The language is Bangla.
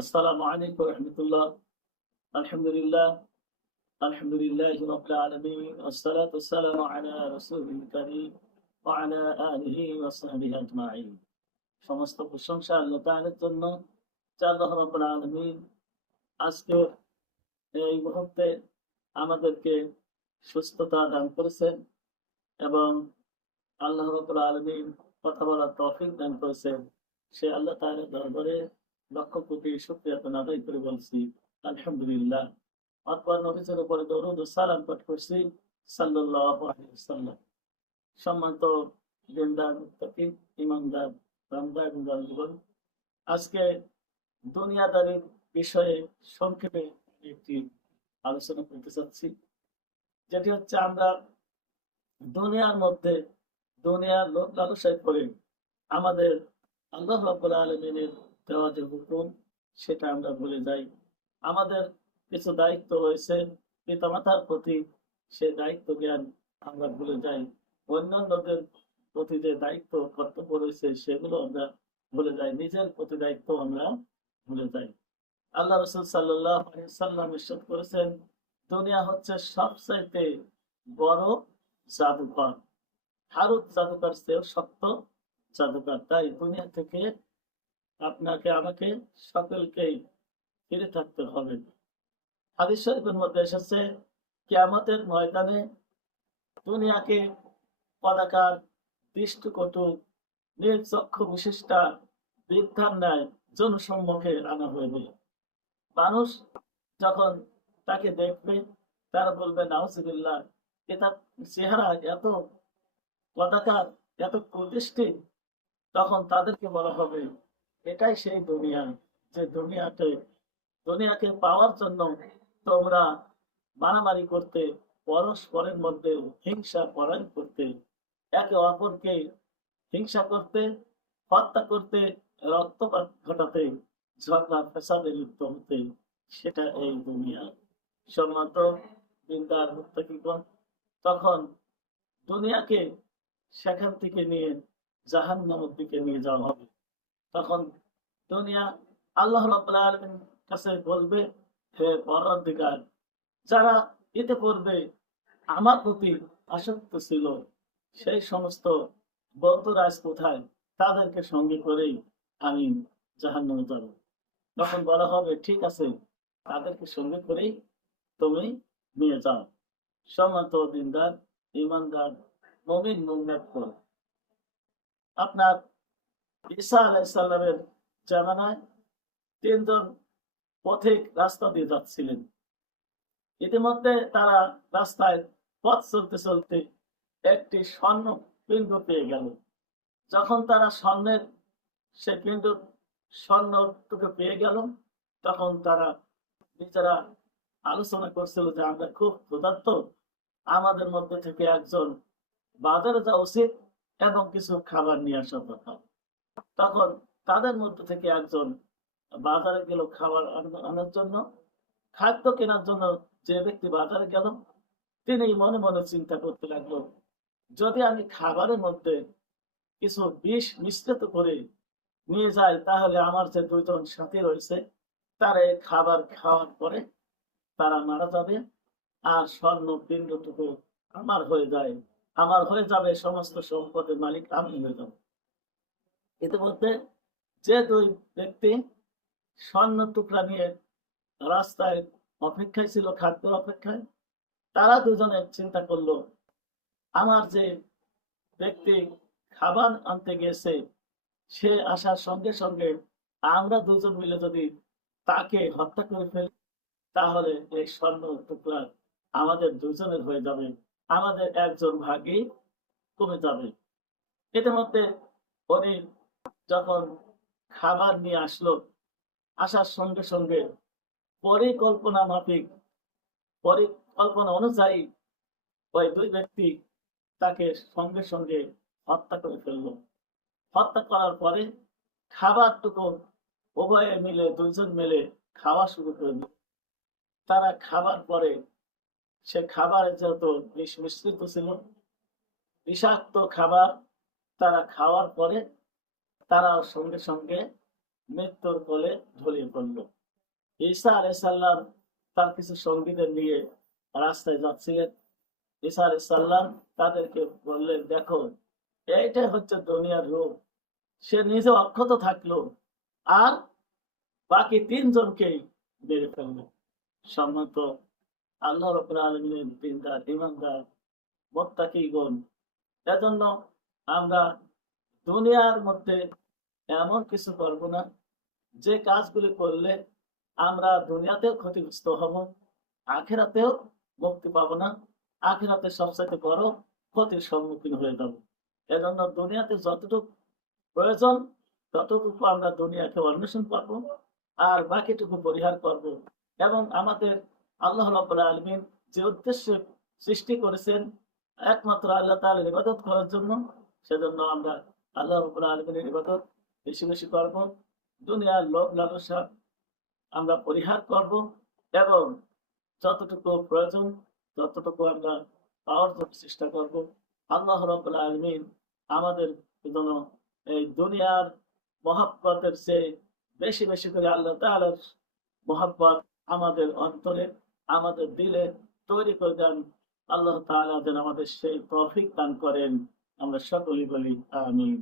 আসসালামু আলাইকুম রহমতুল্লাহ। আলহামদুলিল্লাহ, আলহামদুলিল্লাহি রাব্বিল আলামিন, ওয়াসসালাতু ওয়াসসালামু আলা রাসূলিল কারীম ওয়া আলা আলিহি ওয়া সাহবিহি আজমাইন। সমস্ত প্রশংসা আল্লাহ তাআলার জন্য, যে আল্লাহ রাব্বুল আলামিন আজকে এই মুহূর্তে আমাদেরকে সুস্থতা দান করেছেন এবং আল্লাহ রাব্বুল আলামিন কথা বলার তৌফিক দান করেছেন। সে আল্লাহ তাআলার দরবারে লক্ষ কোটি শুকরিয়া আদায় করে বলছি আলহামদুলিল্লাহ। অতঃপর নবীজির উপরে দরুদ ও সালাম পাঠ করছি সাল্লাল্লাহু আলাইহি ওয়াসাল্লাম। সম্মানিত দিনদার মুত্তাকি ঈমানদার বান্দা এবং বন্ধুগণ, আজকে দুনিয়াদারির বিষয়ে সংক্ষেপে একটি আলোচনা করতে চাচ্ছি, যেটি হচ্ছে আমরা দুনিয়ার মধ্যে দুনিয়ার লোভ লালসায় পড়ে আমাদের আল্লাহ রাব্বুল আলামিনের দেওয়া যে হুকুম সেটা আমরা ভুলে যাই। আমাদের কিছু দায়িত্ব রয়েছে পিতামাতার প্রতি, সে দায়িত্ব জ্ঞান আমরা ভুলে যাই। অন্যান্যদের প্রতি যে দায়িত্ব কর্তব্য রয়েছে সেগুলো আমরা ভুলে যাই, নিজের প্রতি দায়িত্ব আমরা ভুলে যাই। আল্লাহ রাসূল সাল্লাল্লাহু আলাইহি ওয়াসাল্লাম ইরশাদ করেছেন, দুনিয়া হচ্ছে সবচাইতে বড় জাদুঘর। হারুত জাদুকর চেয়েও শক্ত জাদুকর। তাই দুনিয়া থেকে আপনাকে আমাকে সকলকেই ফিরে থাকতে হবে। হাদিস শরীফের মধ্যে এসেছে, কিয়ামতের ময়দানে দুনিয়াকে পতাকার দৃষ্টিকটু নির্চক্ষু বিশিষ্টা বৃদ্ধার ন্যায় জনসম্মুখে আনা হইবে। মানুষ যখন তাকে দেখবে তারা বলবে নাউজুবিল্লাহ, এটা চেহারা এত পতাকার, এত প্রতিষ্ঠিত। তখন তাদেরকে বলা হবে এটাই সেই দুনিয়া, যে দুনিয়াকে পাওয়ার জন্য তোমরা মারামারি করতে, পরস্পরের মধ্যে হিংসা পরায়ণ করতে, একে অপরকে হিংসা করতে, হত্যা করতে, রক্তপাত ঘটাতে, ঝগড়া ফেসাদে লিপ্ত হতে, সেটা এই দুনিয়া। সম্মানিত দিনদার মুত্তাকিগণ, তখন দুনিয়াকে সেখান থেকে নিয়ে জাহান্নামের দিকে নিয়ে যাওয়া হবে। তখন দুনিয়া আল্লাহ রাব্বুল আলামিনের কাছে বলবে, হে পরওয়ারদিগার, যারা এতে পূর্বে আমার প্রতি আসক্ত ছিল সেই সমস্ত বন্ধুরা আজ কোথায়? তাদেরকে সঙ্গে করেই আমি জাহান্নামে যাব। তখন বলা হবে ঠিক আছে, তাদেরকে সঙ্গে করেই তুমি নিয়ে যাও। সম্মানিত দিনদার ঈমানদার মুমিন মুমিনাত, আপনার ঈসা আলাইহিস সালামের জামানায় তিনজন পথিক রাস্তা দিয়ে যাচ্ছিলেন। ইতিমধ্যে তারা রাস্তায় পথ চলতে চলতে একটি স্বর্ণ পিণ্ড পেয়ে গেল। যখন তারা সে স্বর্ণটুকু পেয়ে গেল, তখন তারা নিজেরা আলোচনা করছিল যে আমরা খুব ক্ষুধার্ত, আমাদের মধ্যে থেকে একজন বাজারে যাওয়া উচিত এবং কিছু খাবার নিয়ে আসা দরকার। তখন তাদের মধ্যে থেকে একজন বাজারে গেল খাবার আনার জন্য। খাদ্য কেনার জন্য যে ব্যক্তি বাজারে গেল, তিনি মনে মনে চিন্তা করতে লাগলো, যদি আমি খাবারের মধ্যে কিছু বিষ মিশ্রিত করে নিয়ে যাই, তাহলে আমার যে দুইজন সাথী রয়েছে তারা এই খাবার খাওয়ার পরে তারা মারা যাবে, আর স্বর্ণ পিণ্ডটুকু আমার হয়ে যাবে, সমস্ত সম্পদের মালিক আমি হয়ে যাব। ইতিমধ্যে যে দুই ব্যক্তি স্বর্ণ টুকরা নিয়ে রাস্তায় অপেক্ষায় ছিল, খাদ্যের অপেক্ষায়, তারা দুজনে চিন্তা করলো, আমার যে ব্যক্তি খাবার আনতে গেছে সে আসার সঙ্গে সঙ্গে আমরা দুজন মিলে যদি তাকে হত্যা করে ফেলি, তাহলে এই স্বর্ণ টুকরা আমাদের দুজনের হয়ে যাবে, আমাদের একজন ভাগই কমে যাবে। ইতিমধ্যে উনি যখন খাবার নিয়ে আসলো, আসার সঙ্গে সঙ্গে পরিকল্পনা অনুযায়ী ওই দুই ব্যক্তি তাকে সঙ্গে সঙ্গে হত্যা করে ফেললো। হত্যা করার পরে খাবারটুকু দুইজন মিলে খাওয়া শুরু করল। তারা খাবার পরে সে খাবারে যেহেতু বিষ মিশ্রিত ছিল, বিষাক্ত খাবার তারা খাওয়ার পরে তারা সঙ্গে সঙ্গে মৃত্যুর কোলে ঢলে পড়ল। ঈসা আলাইহিস সালাম তার কিছু সঙ্গীদের নিয়ে রাস্তায় যাচ্ছিলেন। ঈসা আলাইহিস সালাম তাদেরকে বললেন, দেখো, এইটাই হচ্ছে দুনিয়ার রূপ। সে নিজে অক্ষত থাকলো আর বাকি ৩ জনকেই মেরে ফেললো। সম্মানিত আল্লাহ রাব্বুল আলামিনের দিনদার, ঈমানদার, মুত্তাকীগণ, এজন্য আমরা দুনিয়ার মধ্যে এমন কিছু করব না যে কাজগুলি করলে আমরা দুনিয়াতেও ক্ষতিগ্রস্ত হব, আখিরাতেও মুক্তি পাবো না, আখিরাতে সবচাইতে বড় ক্ষতির সম্মুখীন হয়ে যাব। এজন্য দুনিয়াতে যতটুকু প্রয়োজন ততটুকু আমরা দুনিয়াকে অন্বেষণ করব, আর বাকিটুকু পরিহার করব। এবং আমাদের আল্লাহ রাব্বুল আলামিন যে উদ্দেশ্যে সৃষ্টি করেছেন একমাত্র আল্লাহ তাআলার ইবাদত করার জন্য, সেজন্য আমরা আল্লাহ রাব্বুল আলামিনের ইবাদত বেশি বেশি করব। দুনিয়ার লোভ লালসা আমরা পরিহার করব এবং যতটুকু প্রয়োজন ততটুকু আমরা পাওয়ার জন্য চেষ্টা করব। আল্লাহ রাব্বুল আলামিন আমাদের জন্য এই দুনিয়ার মহব্বতের চেয়ে বেশি বেশি করে আল্লাহ তাআলার মহব্বত আমাদের অন্তরে, আমাদের দিলে তৈরি করে দেন। আল্লাহ তাআলা যেন আমাদের সেই তৌফিক দান করেন। আমরা সকলেই বলি আমিন।